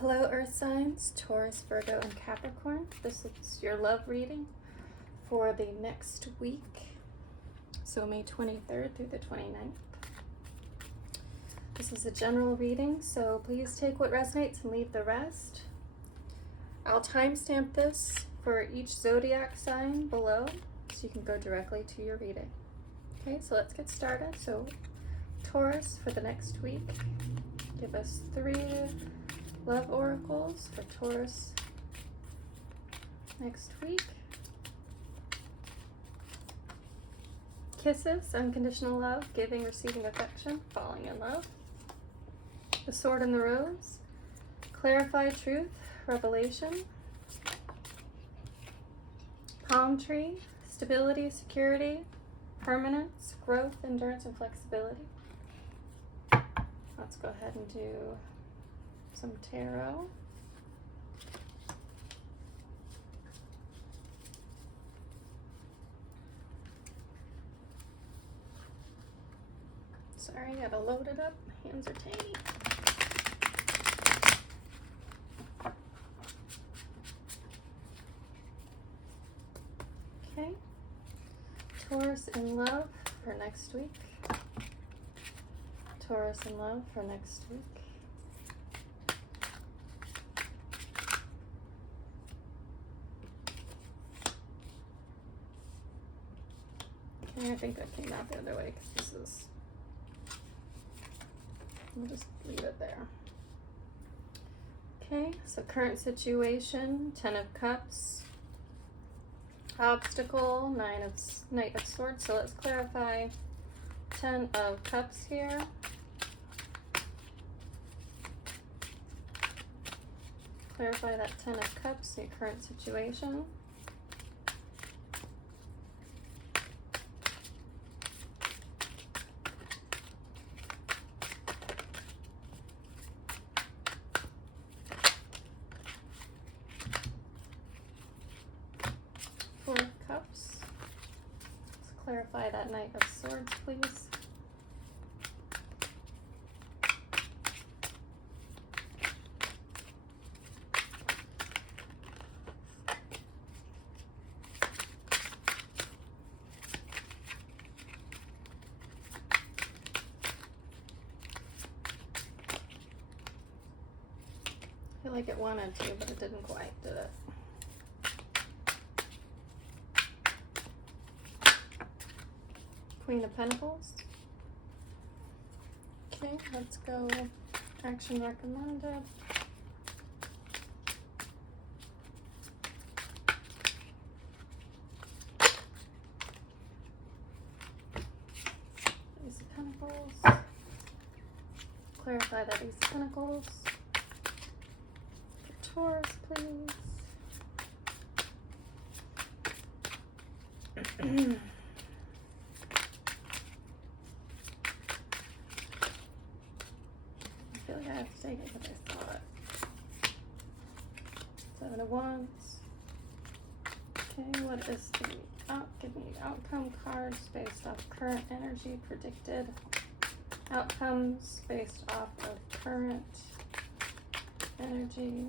Hello Earth signs, Taurus, Virgo, and Capricorn. This is your love reading for the next week, so May 23rd through the 29th. This is a general reading, so please take what resonates and leave the rest. I'll timestamp this for each zodiac sign below, so you can go directly to your reading. Okay, so let's get started. So Taurus for the next week, give us 3 love oracles for Taurus next week. Kisses, unconditional love, giving, receiving affection, falling in love. The Sword and the Rose, clarify truth, revelation. Palm Tree, stability, security, permanence, growth, endurance, and flexibility. Let's go ahead and do some tarot. Sorry, I gotta load it up. My hands are tiny. Okay. Taurus in love for next week. Taurus in love for next week. I think that came out the other way because this is, we'll just leave it there. Okay, so current situation, 10 of Cups, obstacle, Knight of Swords. So let's clarify 10 of Cups here. Clarify that 10 of Cups, your current situation. Four of Cups. Let's clarify that Knight of Swords, please. I feel like it wanted to, but it didn't quite, did it? Queen of Pentacles. Okay, let's go action recommended. Ace of Pentacles. Clarify that Ace of Pentacles. For Taurus, please. I feel like I have to take it because I saw it. 7 of Wands. Okay, what is the give me outcome cards based off current energy, predicted outcomes based off of current energy.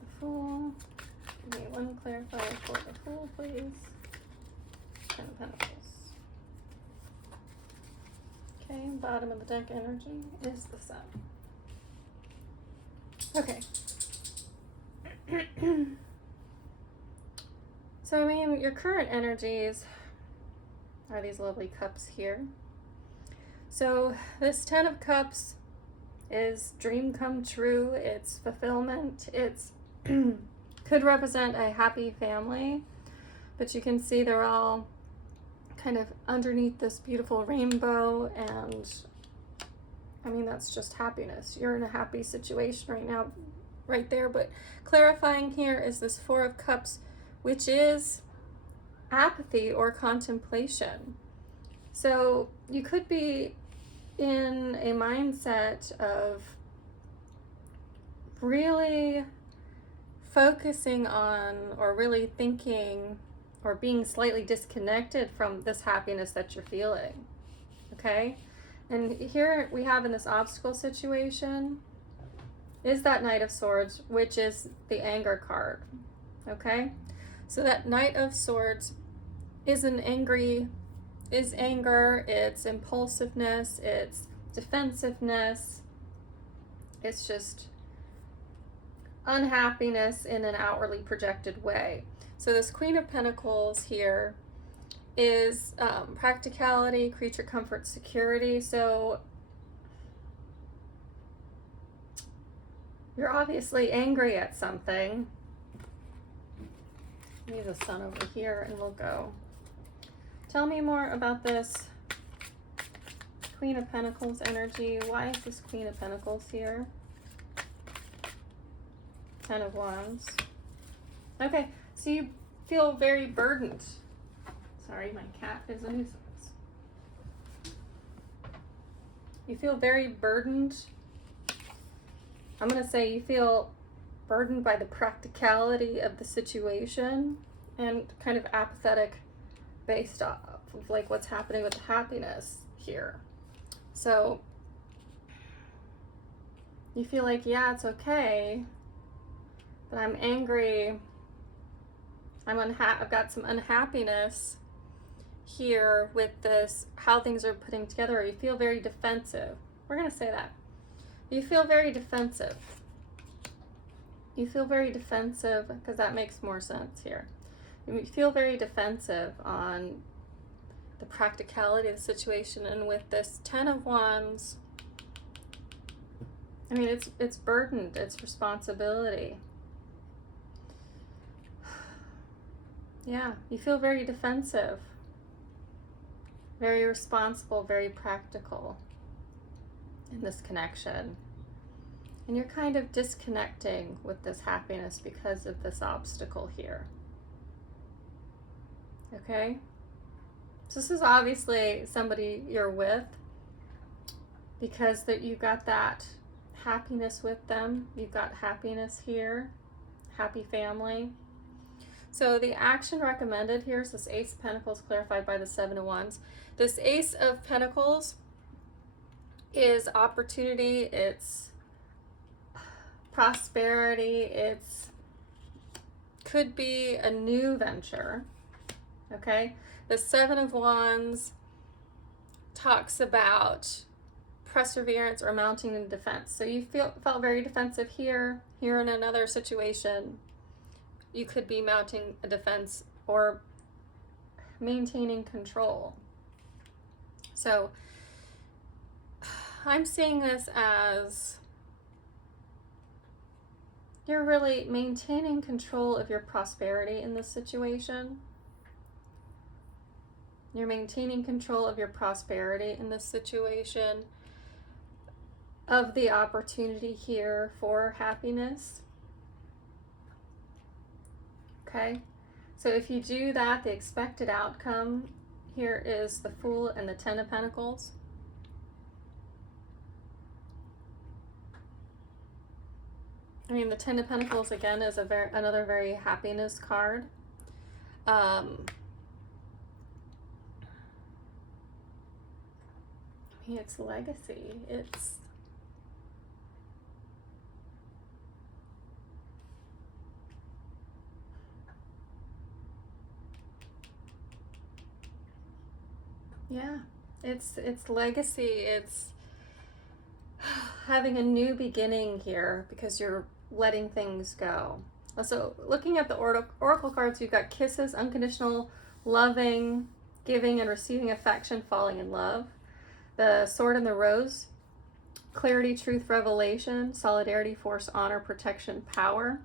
The Fool. Give me one clarifier for the Fool, please. 10 of Pentacles. Okay, bottom of the deck energy is the Sun. Okay. So, I mean, your current energies are these lovely cups here. So, this 10 of Cups is dream come true. It's fulfillment. It's could represent a happy family, but you can see they're all kind of underneath this beautiful rainbow, and I mean, that's just happiness. You're in a happy situation right now, right there. But clarifying here is this 4 of Cups, which is apathy or contemplation. So you could be in a mindset of really focusing on or really thinking or being slightly disconnected from this happiness that you're feeling. Okay? And here we have in this obstacle situation is that Knight of Swords, which is the anger card. Okay? So that Knight of Swords is anger, it's impulsiveness, it's defensiveness, it's just unhappiness in an outwardly projected way. So this Queen of Pentacles here is practicality, creature comfort, security. So you're obviously angry at something. Leave the Sun over here and we'll go. Tell me more about this Queen of Pentacles energy. Why is this Queen of Pentacles here? Ten of Wands. Okay, so you feel very burdened. Sorry, my cat is a nuisance. You feel very burdened. I'm going to say you feel burdened by the practicality of the situation and kind of apathetic based off of like what's happening with the happiness here. So you feel like, yeah, it's okay, but I'm angry. I've got some unhappiness here with this, how things are putting together. You feel very defensive. We're going to say that. You feel very defensive. You feel very defensive because that makes more sense here. You feel very defensive on the practicality of the situation, and with this Ten of Wands, I mean, it's burdened, it's responsibility. Yeah, you feel very defensive, very responsible, very practical in this connection. And you're kind of disconnecting with this happiness because of this obstacle here. Okay? So this is obviously somebody you're with because that you got that happiness with them. You've got happiness here, happy family. So the action recommended here is this Ace of Pentacles clarified by the Seven of Wands. This Ace of Pentacles is opportunity, it's prosperity, it's could be a new venture. Okay? The Seven of Wands talks about perseverance or mounting in defense. So you felt very defensive here. Here in another situation, you could be mounting a defense or maintaining control. So I'm seeing this as you're really maintaining control of your prosperity in this situation. You're maintaining control of your prosperity in this situation, of the opportunity here for happiness. Okay, so if you do that, the expected outcome here is the Fool and the Ten of Pentacles. I mean, the Ten of Pentacles again is another very happiness card. I mean, it's legacy. It's yeah, it's legacy. It's having a new beginning here because you're letting things go. So looking at the oracle cards, you've got kisses, unconditional, loving, giving and receiving affection, falling in love. The Sword and the Rose, clarity, truth, revelation, solidarity, force, honor, protection, power.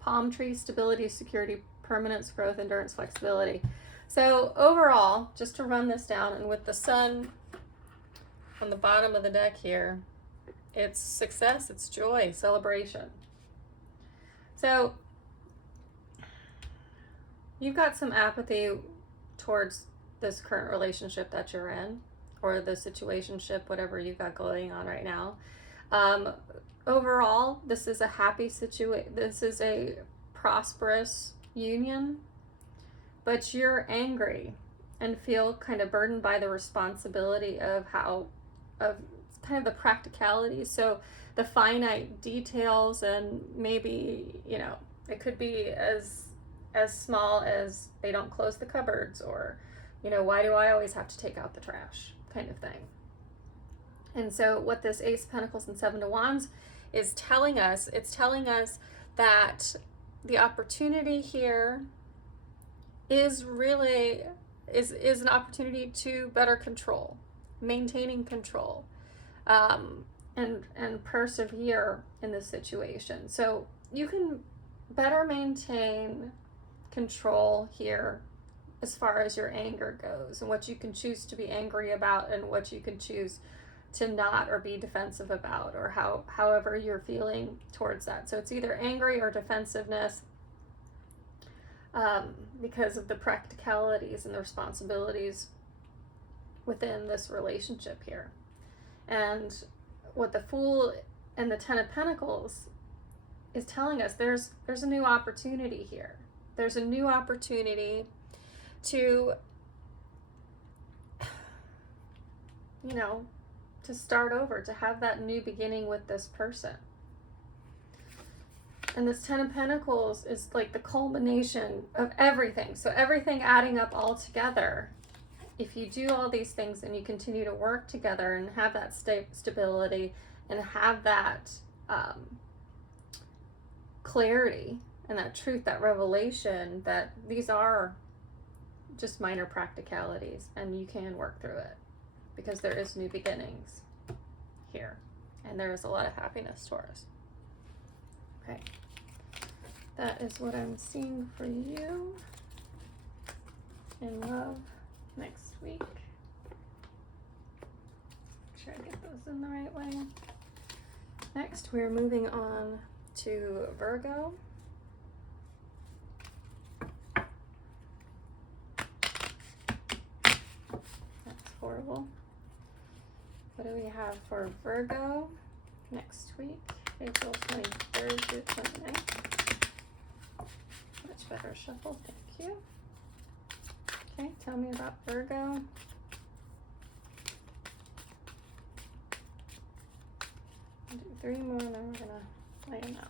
Palm tree, stability, security, permanence, growth, endurance, flexibility. So overall, just to run this down, and with the Sun on the bottom of the deck here, it's success, it's joy, celebration. So you've got some apathy towards this current relationship that you're in, or the situationship, whatever you've got going on right now. Overall, this is a happy situation. This is a prosperous union but you're angry and feel kind of burdened by the responsibility of kind of the practicality. So the finite details, and maybe, you know, it could be as small as they don't close the cupboards, or, you know, why do I always have to take out the trash, kind of thing. And so what this Ace of Pentacles and Seven of Wands is telling us, it's telling us that the opportunity here is really is an opportunity to better control, maintaining control, and persevere in this situation. So you can better maintain control here as far as your anger goes, and what you can choose to be angry about, and what you can choose to not or be defensive about, or however you're feeling towards that. So it's either angry or defensiveness, because of the practicalities and the responsibilities within this relationship here. And what the Fool and the Ten of Pentacles is telling us, there's a new opportunity here. There's a new opportunity to, you know, to start over, to have that new beginning with this person. And this Ten of Pentacles is like the culmination of everything. So everything adding up all together. If you do all these things and you continue to work together and have that stability and have that clarity and that truth, that revelation, that these are just minor practicalities and you can work through it, because there is new beginnings here, and there is a lot of happiness, Taurus. Okay, that is what I'm seeing for you in love next week. Make sure I get those in the right way. Next, we're moving on to Virgo. That's horrible. What do we have for Virgo next week, April 23rd through 29th? Much better shuffle, thank you. Okay, tell me about Virgo. I'll do 3 more and then we're gonna lay them out.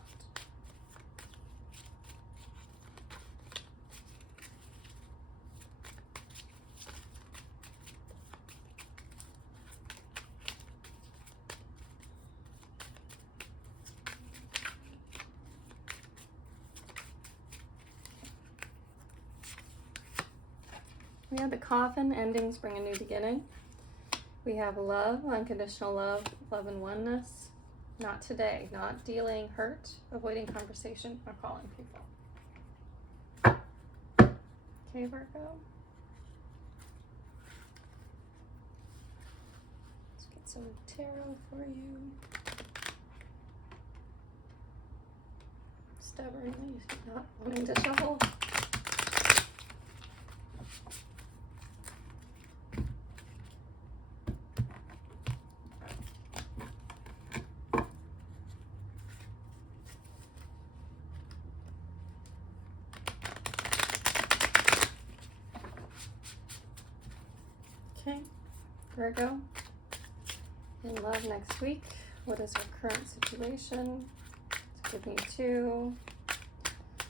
We have the Coffin, endings bring a new beginning. We have love, unconditional love, love and oneness. Not today, not dealing hurt, avoiding conversation, or calling people. Okay, Virgo. Let's get some tarot for you. Stubbornly not wanting to shuffle. Okay, Virgo, in love next week. What is our current situation? So give me 2,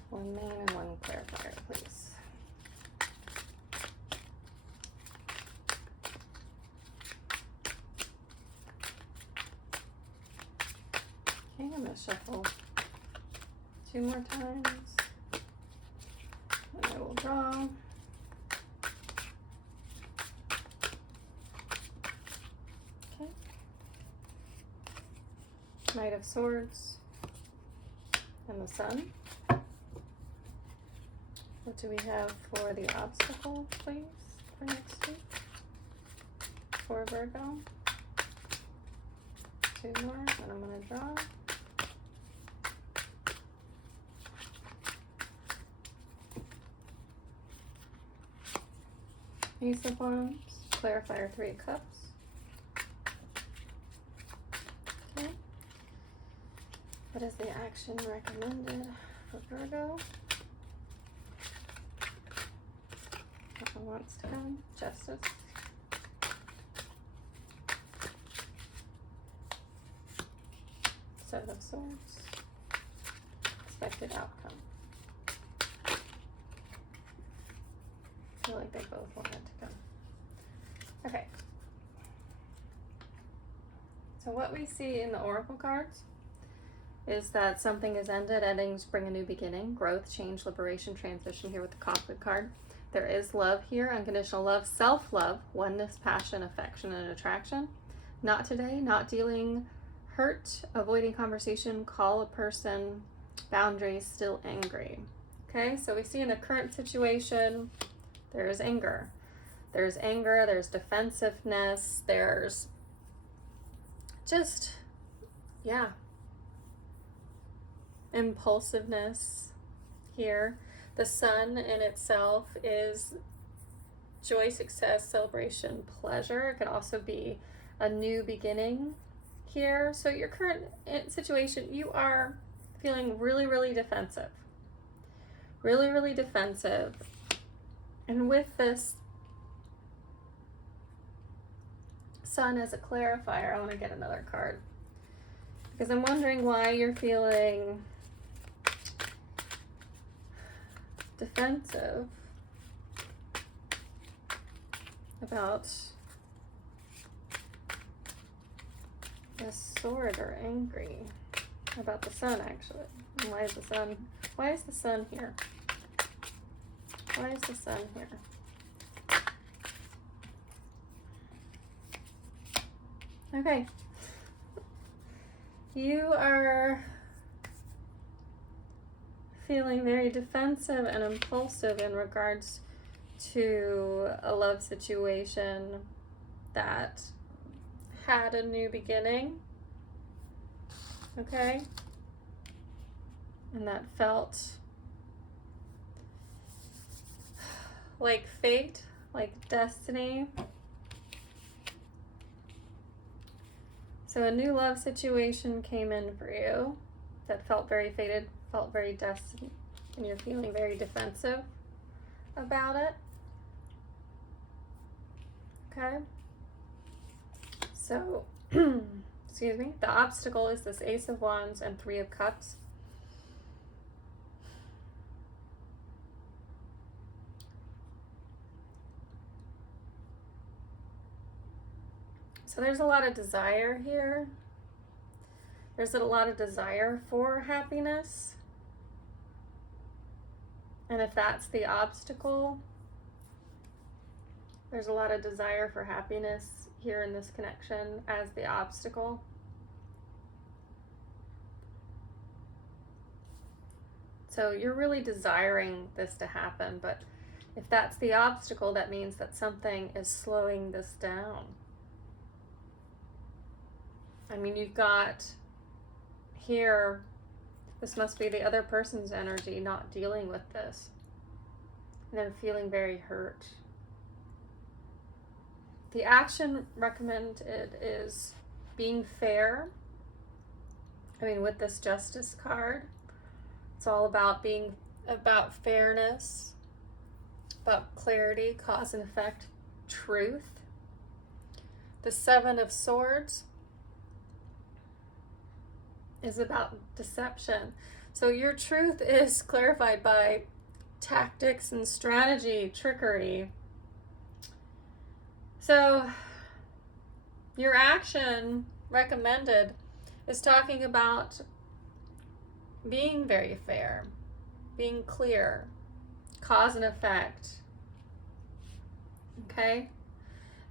1 main and 1 clarifier, please. Okay, I'm going to shuffle 2 more times, and I will draw. Knight of Swords and the Sun. What do we have for the obstacle, please, for next week? For Virgo. 2 more, and I'm going to draw. Ace of Wands, clarifier, 3 of Cups. What is the action recommended for Virgo? wants to come. Justice. Seven of Swords. Expected outcome. I feel like they both wanted to come. Okay. So what we see in the Oracle cards is that something has ended. Endings bring a new beginning. Growth, change, liberation, transition here with the Conflict card. There is love here, unconditional love, self-love, oneness, passion, affection, and attraction. Not today, not dealing, hurt, avoiding conversation, call a person, boundaries, still angry. Okay, so we see in the current situation, there's anger. There's anger, there's defensiveness, there's just, yeah, impulsiveness here. The sun in itself is joy, success, celebration, pleasure. It could also be a new beginning here. So your current situation, you are feeling really, really defensive. Really, really defensive. And with this sun as a clarifier, I want to get another card. Because I'm wondering why you're feeling defensive about the sword, or angry about the sun, actually. And why is the sun here? Why is the sun here? Okay. You are feeling very defensive and impulsive in regards to a love situation that had a new beginning. Okay? And that felt like fate, like destiny. So a new love situation came in for you that felt very fated, felt very destined, and you're feeling very defensive about it. Okay? So, excuse me, the obstacle is this Ace of Wands and Three of Cups. So there's a lot of desire here. There's a lot of desire for happiness. And if that's the obstacle, there's a lot of desire for happiness here in this connection as the obstacle. So you're really desiring this to happen, but if that's the obstacle, that means that something is slowing this down. I mean, you've got here, this must be the other person's energy not dealing with this. And they're feeling very hurt. The action recommended is being fair. I mean, with this Justice card, it's all about being about fairness, about clarity, cause and effect, truth. The Seven of Swords is about deception. So your truth is clarified by tactics and strategy, trickery. So your action recommended is talking about being very fair, being clear, cause and effect. Okay?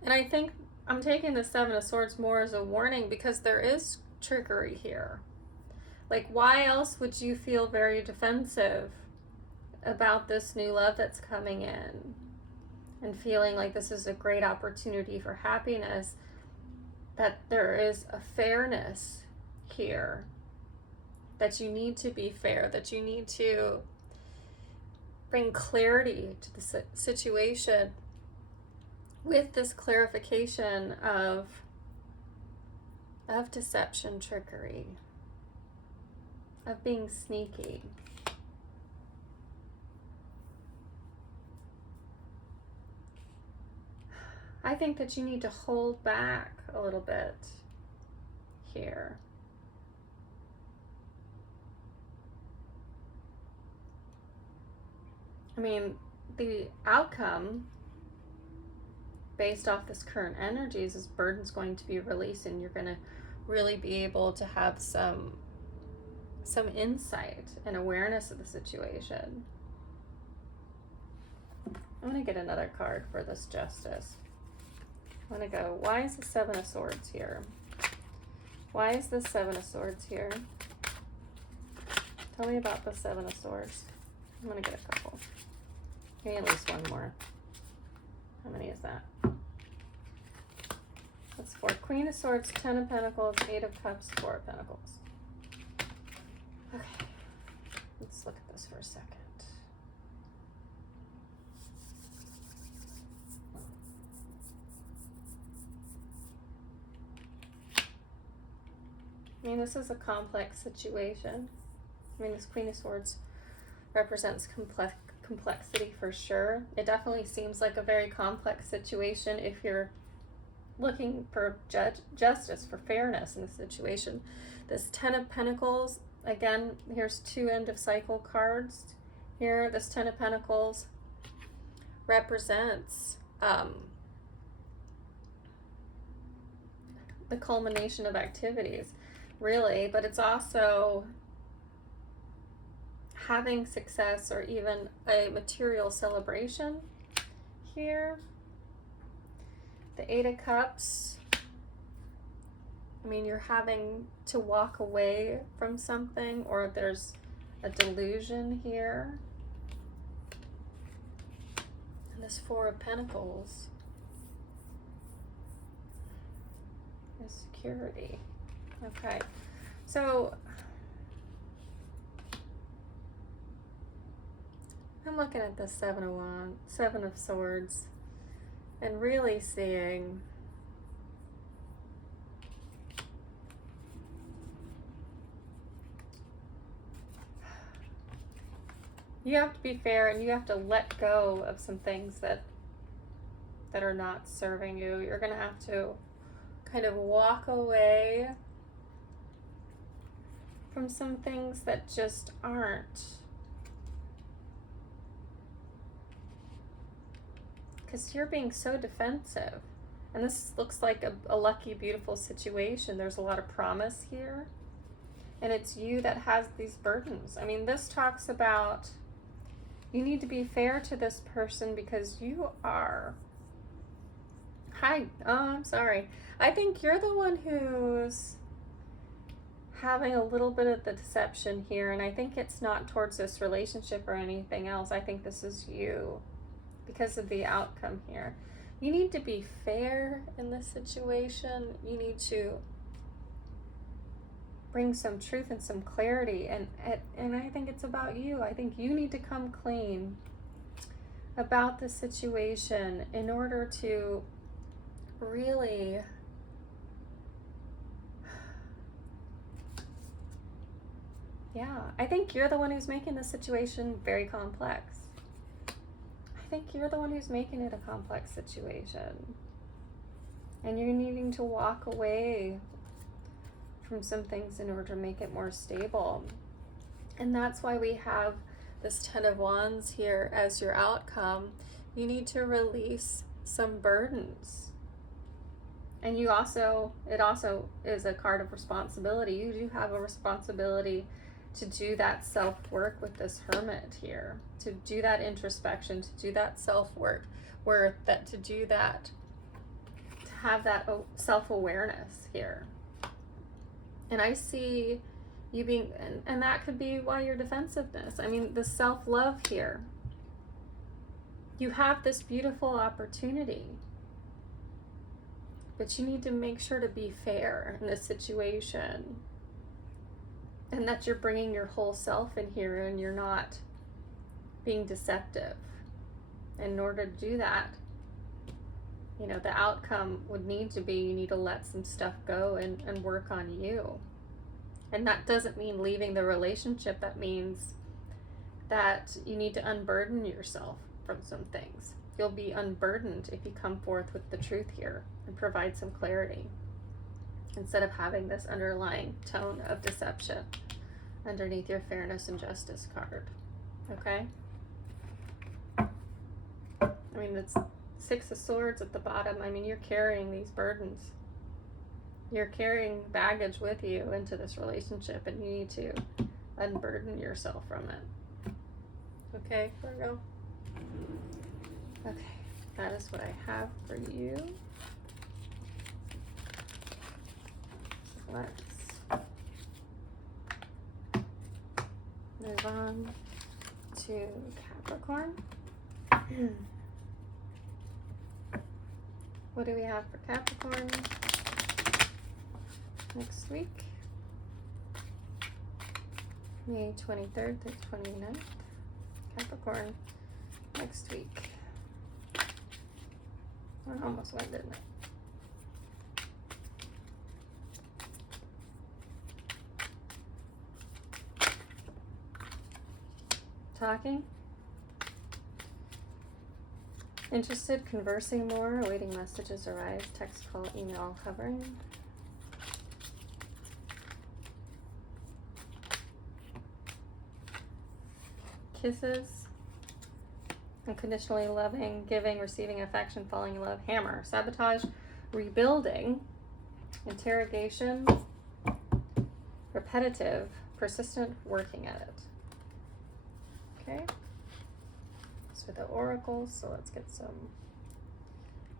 And I think I'm taking the Seven of Swords more as a warning because there is trickery here. Like, why else would you feel very defensive about this new love that's coming in and feeling like this is a great opportunity for happiness, that there is a fairness here, that you need to be fair, that you need to bring clarity to the situation with this clarification of deception, trickery, of being sneaky. I think that you need to hold back a little bit here. I mean, the outcome based off this current energies is burden's going to be released, and you're going to really be able to have some insight and awareness of the situation. I'm going to get another card for this justice. I'm going to go, why is the Seven of Swords here? Why is the Seven of Swords here? Tell me about the Seven of Swords. I'm going to get a couple. Maybe at least one more. How many is that? That's 4. Queen of Swords, 10 of Pentacles, 8 of Cups, 4 of Pentacles. Okay. Let's look at this for a second. I mean, this is a complex situation. I mean, this Queen of Swords represents complexity for sure. It definitely seems like a very complex situation if you're looking for justice, for fairness in the situation. This 10 of Pentacles, again, here's 2 end of cycle cards. Here, this 10 of Pentacles represents the culmination of activities, really, but it's also having success or even a material celebration here. The 8 of Cups, I mean, you're having to walk away from something, or there's a delusion here. And this 4 of Pentacles is security. Okay, so I'm looking at the Seven of Swords, and really seeing you have to be fair, and you have to let go of some things that are not serving you. You're going to have to kind of walk away from some things that just aren't. Because you're being so defensive. And this looks like a lucky, beautiful situation. There's a lot of promise here. And it's you that has these burdens. I mean, this talks about you need to be fair to this person because you are... Hi. Oh, I'm sorry. I think you're the one who's having a little bit of the deception here. And I think it's not towards this relationship or anything else. I think this is you. Because of the outcome here. You need to be fair in this situation. You need to bring some truth and some clarity, and I think it's about you. I think you need to come clean about the situation in order to really I think you're the one who's making the situation very complex. I think you're the one who's making it a complex situation. And you're needing to walk away from some things in order to make it more stable. And that's why we have this 10 of Wands here as your outcome. You need to release some burdens. And it also is a card of responsibility. You do have a responsibility to do that self-work with this Hermit here, to do that introspection, to do that self-work, to have that self-awareness here. And I see you being, and that could be why your defensiveness. I mean, the self-love here. You have this beautiful opportunity, but you need to make sure to be fair in this situation. And that you're bringing your whole self in here and you're not being deceptive. And in order to do that, the outcome would need to be you need to let some stuff go and work on you. And that doesn't mean leaving the relationship. That means that you need to unburden yourself from some things. You'll be unburdened if you come forth with the truth here and provide some clarity, instead of having this underlying tone of deception underneath your fairness and justice card. Okay? I mean, it's Six of Swords at the bottom. I mean, you're carrying these burdens. You're carrying baggage with you into this relationship, and you need to unburden yourself from it. Okay, Virgo? Okay, that is what I have for you. Let's move on to Capricorn. What do we have for Capricorn next week? May 23rd to 29th. Capricorn next week. I almost went, didn't I? Talking. Interested, conversing more, awaiting messages arrive, text, call, email, hovering. Kisses. Unconditionally loving, giving, receiving affection, falling in love, hammer, sabotage, rebuilding, interrogation, repetitive, persistent, working at it. Okay? So the oracles, so let's get some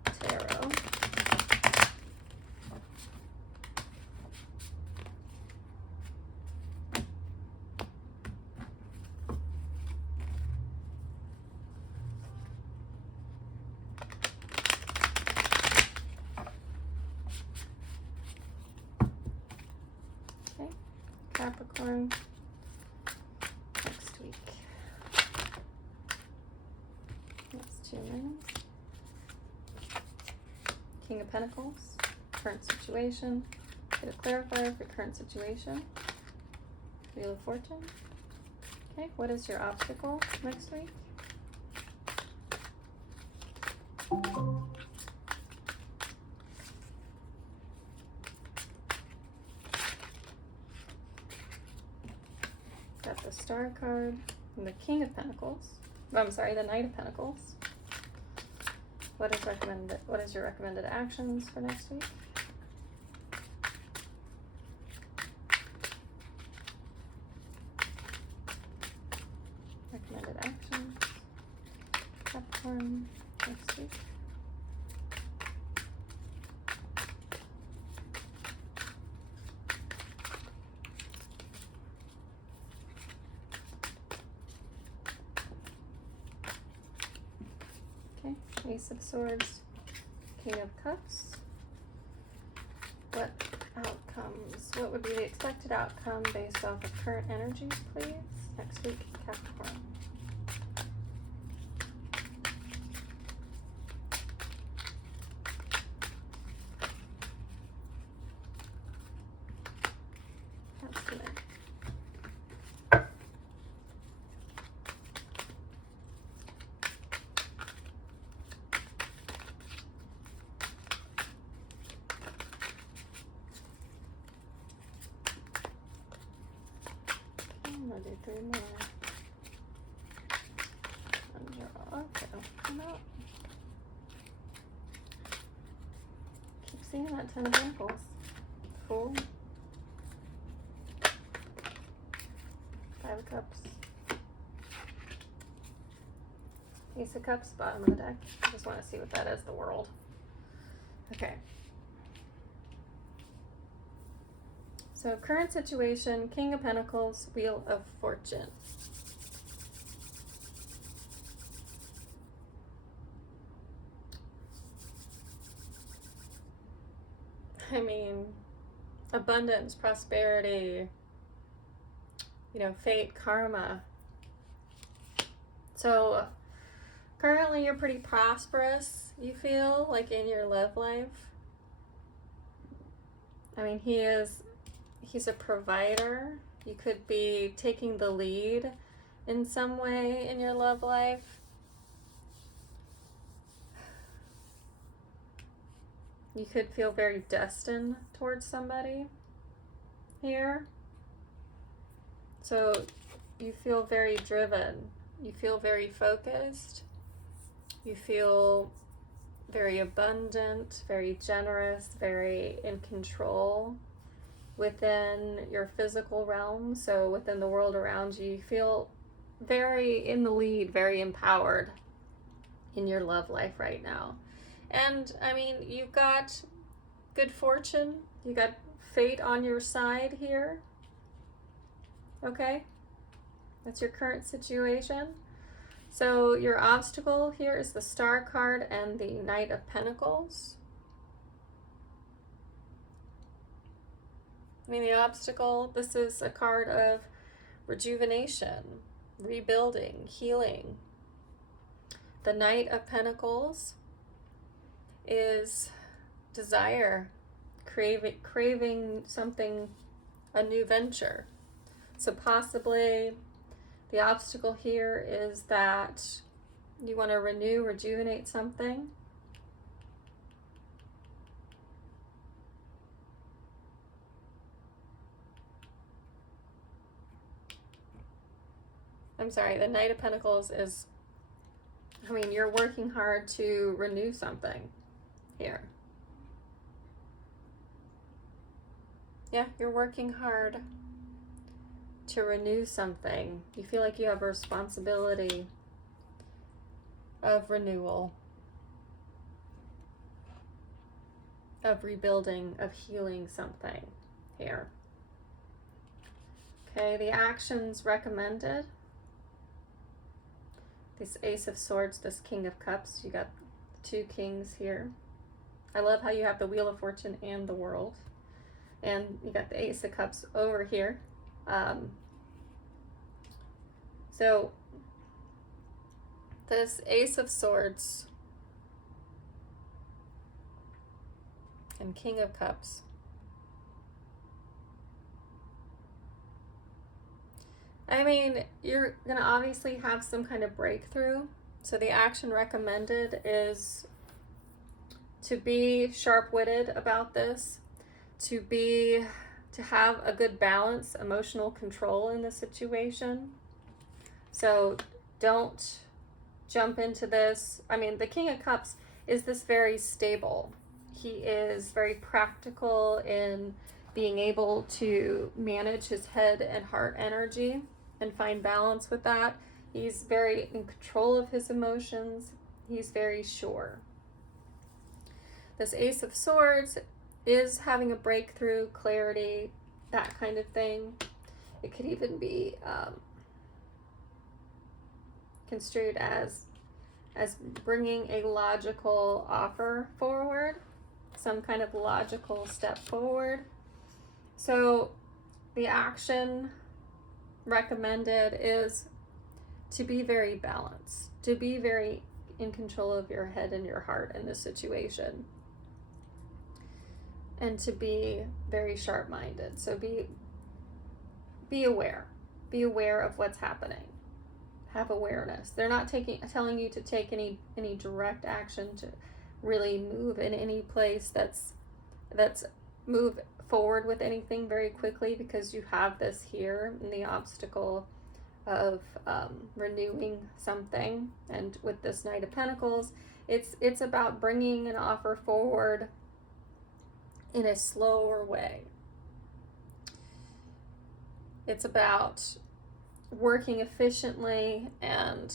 tarot. Capricorn next week. That's 2 minutes. King of Pentacles, current situation. Get a clarifier for current situation. Wheel of Fortune. Okay, what is your obstacle next week? Got the Star card and the King of Pentacles. Oh, I'm sorry, the Knight of Pentacles. What is recommended? What is your recommended actions for next week? Recommended actions. Capricorn next week. Ace of Swords, King of Cups. What outcomes? What would be the expected outcome based off of current energies, please? Next week, Capricorn. That's good. I'm gonna do 3 more. And draw. Okay, come out. Keep seeing that 10 of Pentacles. Fool. 5 of Cups. Ace of Cups, bottom of the deck. I just want to see what that is, the World. Okay. So current situation, King of Pentacles, Wheel of Fortune. I mean, abundance, prosperity, you know, fate, karma. So currently you're pretty prosperous, you feel, like in your love life. I mean, he's a provider. You could be taking the lead in some way in your love life. You could feel very destined towards somebody here. So you feel very driven. You feel very focused. You feel very abundant, very generous, very in control within your physical realm. So within the world around you, you feel very in the lead, very empowered in your love life right now. And I mean, you've got good fortune. You got fate on your side here. Okay? That's your current situation. So your obstacle here is the Star card and the Knight of Pentacles. I mean, the obstacle, this is a card of rejuvenation, rebuilding, healing. The Knight of Pentacles is desire, craving something, a new venture. So possibly the obstacle here is that you want to renew, rejuvenate something. I'm sorry, the Knight of Pentacles is, I mean, you're working hard to renew something here. Yeah, you're working hard to renew something. You feel like you have a responsibility of renewal, of rebuilding, of healing something here. Okay, the actions recommended. This Ace of Swords, this King of Cups. You got two kings here. I love how you have the Wheel of Fortune and the World. And you got the Ace of Cups over here. So this Ace of Swords and King of Cups. I mean, you're going to obviously have some kind of breakthrough. So the action recommended is to be sharp-witted about this, to have a good balance, emotional control in the situation. So don't jump into this. I mean, the King of Cups is this very stable. He is very practical in being able to manage his head and heart energy and find balance with that. He's very in control of his emotions. He's very sure. This Ace of Swords is having a breakthrough, clarity, that kind of thing. It could even be construed as bringing a logical offer forward, some kind of logical step forward. So the action recommended is to be very balanced, to be very in control of your head and your heart in this situation, and to be very sharp-minded. So be aware of what's happening. Have awareness. They're not telling you to take any direct action to really move in any place that's move forward with anything very quickly, because you have this here in the obstacle of renewing something. And with this Knight of Pentacles, it's about bringing an offer forward in a slower way. It's about working efficiently and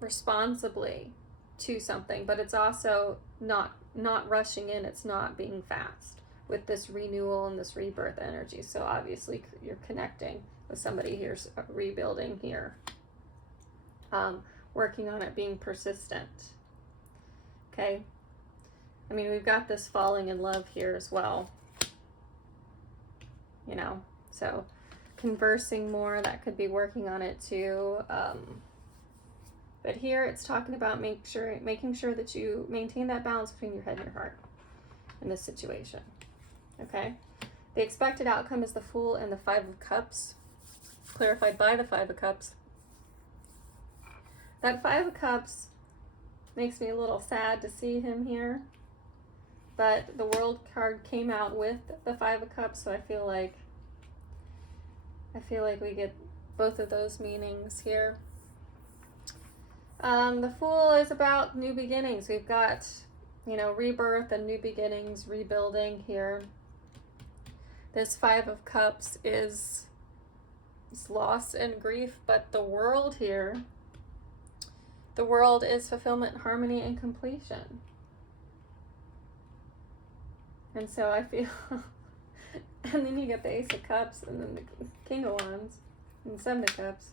responsibly to something, but it's also not rushing in. It's not being fast with this renewal and this rebirth energy. So obviously you're connecting with somebody here's rebuilding here, working on it, being persistent. Okay, I mean, we've got this falling in love here as well, you know, so conversing more, that could be working on it too. But here it's talking about making sure that you maintain that balance between your head and your heart in this situation. Okay, the expected outcome is the Fool and the Five of Cups, clarified by the Five of Cups. That Five of Cups makes me a little sad to see him here, but the World card came out with the Five of Cups, so I feel like we get both of those meanings here. The Fool is about new beginnings. We've got, you know, rebirth and new beginnings, rebuilding here. This Five of Cups is loss and grief, but the World here, the World is fulfillment, harmony, and completion. And so I feel, and then you get the Ace of Cups, and then the King of Wands, and Seven of Cups.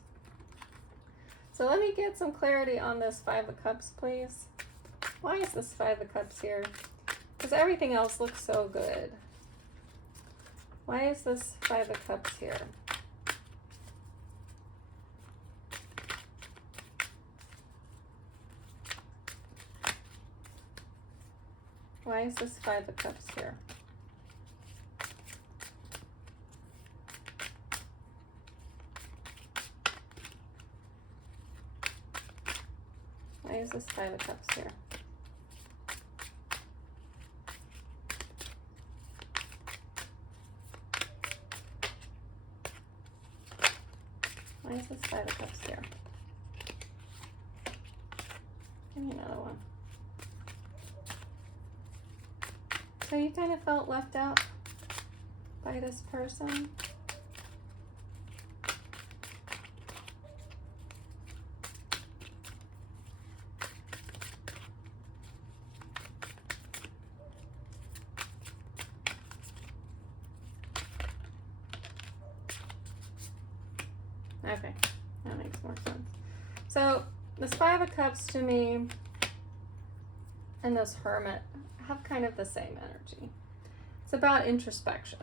So let me get some clarity on this Five of Cups, please. Why is this Five of Cups here? Because everything else looks so good. Why is this Five of Cups here? Why is this Five of Cups here? Why is this Five of Cups here? Why is this Five of Cups here? Give me another one. So you kind of felt left out by this person. Okay, that makes more sense. So this Five of Cups to me and this Hermit have kind of the same energy. It's about introspection.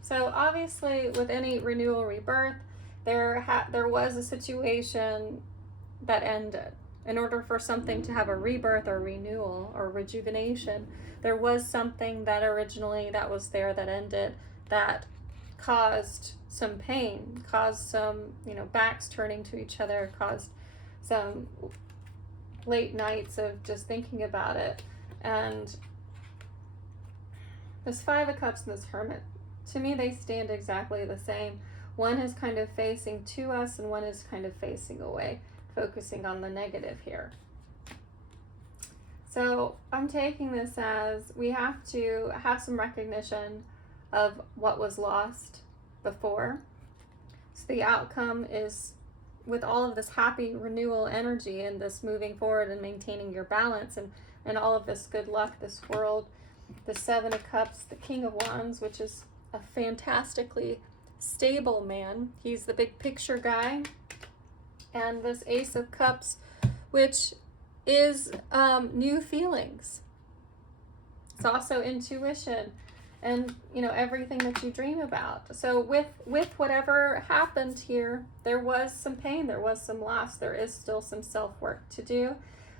So obviously with any renewal, rebirth, there was a situation that ended. In order for something to have a rebirth or renewal or rejuvenation, there was something that originally that was there that ended, that caused some pain, caused some, you know, backs turning to each other, caused some late nights of just thinking about it. And this Five of Cups and this Hermit, to me, they stand exactly the same. One is kind of facing to us and one is kind of facing away, focusing on the negative here. So I'm taking this as we have to have some recognition of what was lost before. So the outcome is, with all of this happy renewal energy and this moving forward and maintaining your balance and all of this good luck, this world, the Seven of Cups, the King of Wands, which is a fantastically stable man. He's the big picture guy. And this Ace of Cups, which is new feelings. It's also intuition and, you know, everything that you dream about. So with whatever happened here, there was some pain, there was some loss, there is still some self-work to do.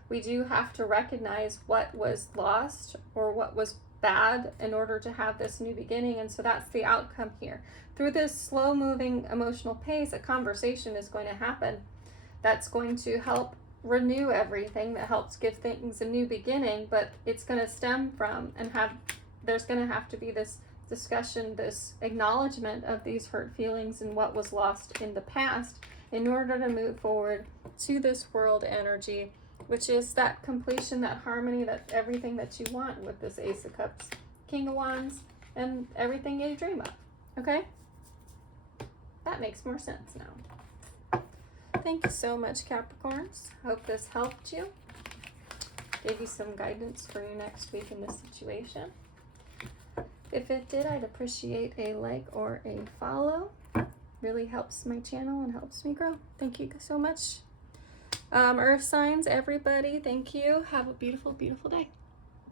We do have to recognize what was lost or what was bad in order to have this new beginning. And so that's the outcome here. Through this slow-moving emotional pace, a conversation is going to happen that's going to help renew everything, that helps give things a new beginning, but it's going to stem from there's going to have to be this discussion, this acknowledgement of these hurt feelings and what was lost in the past in order to move forward to this world energy, which is that completion, that harmony, that everything that you want with this Ace of Cups, King of Wands, and everything you dream of. Okay? That makes more sense now. Thank you so much, Capricorns. Hope this helped you. Gave you some guidance for you next week in this situation. If it did, I'd appreciate a like or a follow. Really helps my channel and helps me grow. Thank you so much. Earth signs, everybody, thank you. Have a beautiful, beautiful day.